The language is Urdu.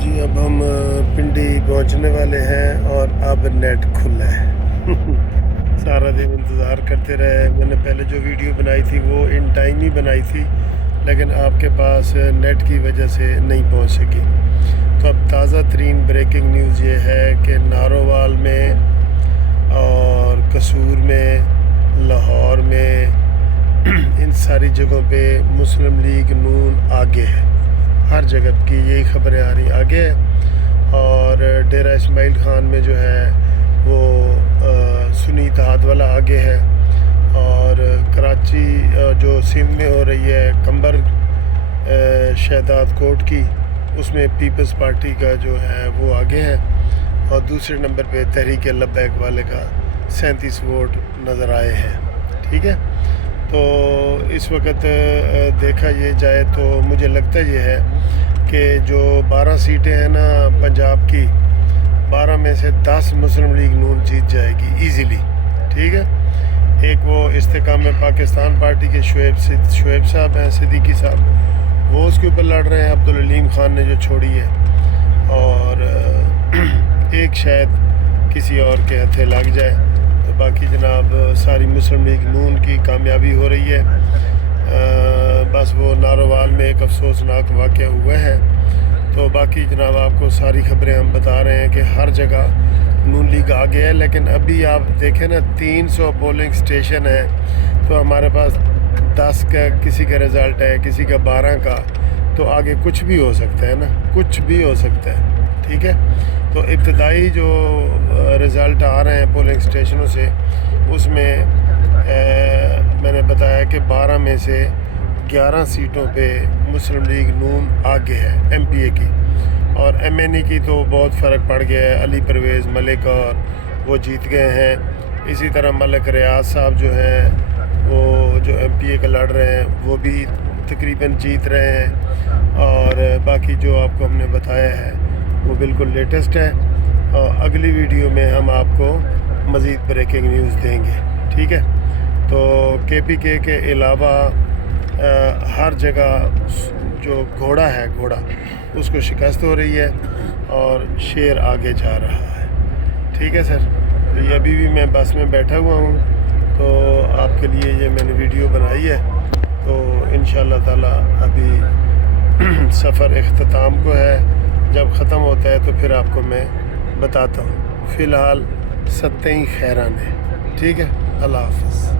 جی اب ہم پنڈی پہنچنے والے ہیں اور اب نیٹ کھلا ہے سارا دن انتظار کرتے رہے. میں نے پہلے جو ویڈیو بنائی تھی وہ ان ٹائم ہی بنائی تھی لیکن آپ کے پاس نیٹ کی وجہ سے نہیں پہنچ سکی. تو اب تازہ ترین بریکنگ نیوز یہ ہے کہ نارووال میں اور قصور میں لاہور میں ان ساری جگہوں پہ مسلم لیگ نون آگے ہے. ہر جگہ کی یہی خبریں آ رہی آگے ہے. اور ڈیرہ اسماعیل خان میں جو ہے وہ سنی اتحاد والا آگے ہے. اور کراچی جو سندھ میں ہو رہی ہے کمبر شہداد کوٹ کی, اس میں پیپلز پارٹی کا جو ہے وہ آگے ہے. اور دوسرے نمبر پہ تحریک لبیک والے کا 37 ووٹ نظر آئے ہیں. ٹھیک ہے, تو اس وقت دیکھا یہ جائے تو مجھے لگتا یہ ہے کہ جو 12 سیٹیں ہیں نا پنجاب کی, 12 میں سے 10 مسلم لیگ نون جیت جائے گی ایزیلی. ٹھیک ہے, ایک وہ استحکام پاکستان پارٹی کے شعیب صاحب ہیں, صدیقی صاحب, وہ اس کے اوپر لڑ رہے ہیں. عبدالعلیم خان نے جو چھوڑی ہے, اور ایک شاید کسی اور کے ہتھے لگ جائے. تو باقی جناب ساری مسلم لیگ نون کی کامیابی ہو رہی ہے. بس وہ نارووال میں ایک افسوسناک واقعہ ہوا ہے. تو باقی جناب آپ کو ساری خبریں ہم بتا رہے ہیں کہ ہر جگہ نون لیگ آگے ہے. لیکن ابھی آپ دیکھیں نا 300 پولنگ سٹیشن ہے, تو ہمارے پاس 10 کا کسی کا رزلٹ ہے, کسی کا 12 کا, تو آگے کچھ بھی ہو سکتا ہے نا, کچھ بھی ہو سکتا ہے. ٹھیک ہے, تو ابتدائی جو رزلٹ آ رہے ہیں پولنگ سٹیشنوں سے, اس میں میں نے بتایا کہ 12 میں سے 11 سیٹوں پہ مسلم لیگ نون آگے ہے ایم پی اے کی. اور ایم این ای کی تو بہت فرق پڑ گیا ہے. علی پرویز ملک اور وہ جیت گئے ہیں. اسی طرح ملک ریاض صاحب جو ہیں وہ جو ایم پی اے کا لڑ رہے ہیں وہ بھی تقریباً جیت رہے ہیں. اور باقی جو آپ کو ہم نے بتایا ہے وہ بالکل لیٹسٹ ہے. اور اگلی ویڈیو میں ہم آپ کو مزید بریکنگ نیوز دیں گے. ٹھیک ہے, تو کے پی کے علاوہ ہر جگہ جو گھوڑا ہے, گھوڑا اس کو شکست ہو رہی ہے اور شیر آگے جا رہا ہے. ٹھیک ہے سر, تو یہ ابھی بھی میں بس میں بیٹھا ہوا ہوں, تو آپ کے لیے یہ میں نے ویڈیو بنائی ہے. تو انشاءاللہ تعالی ابھی سفر اختتام کو ہے, جب ختم ہوتا ہے تو پھر آپ کو میں بتاتا ہوں. فی الحال ستیں خیران ہے. ٹھیک ہے, اللہ حافظ.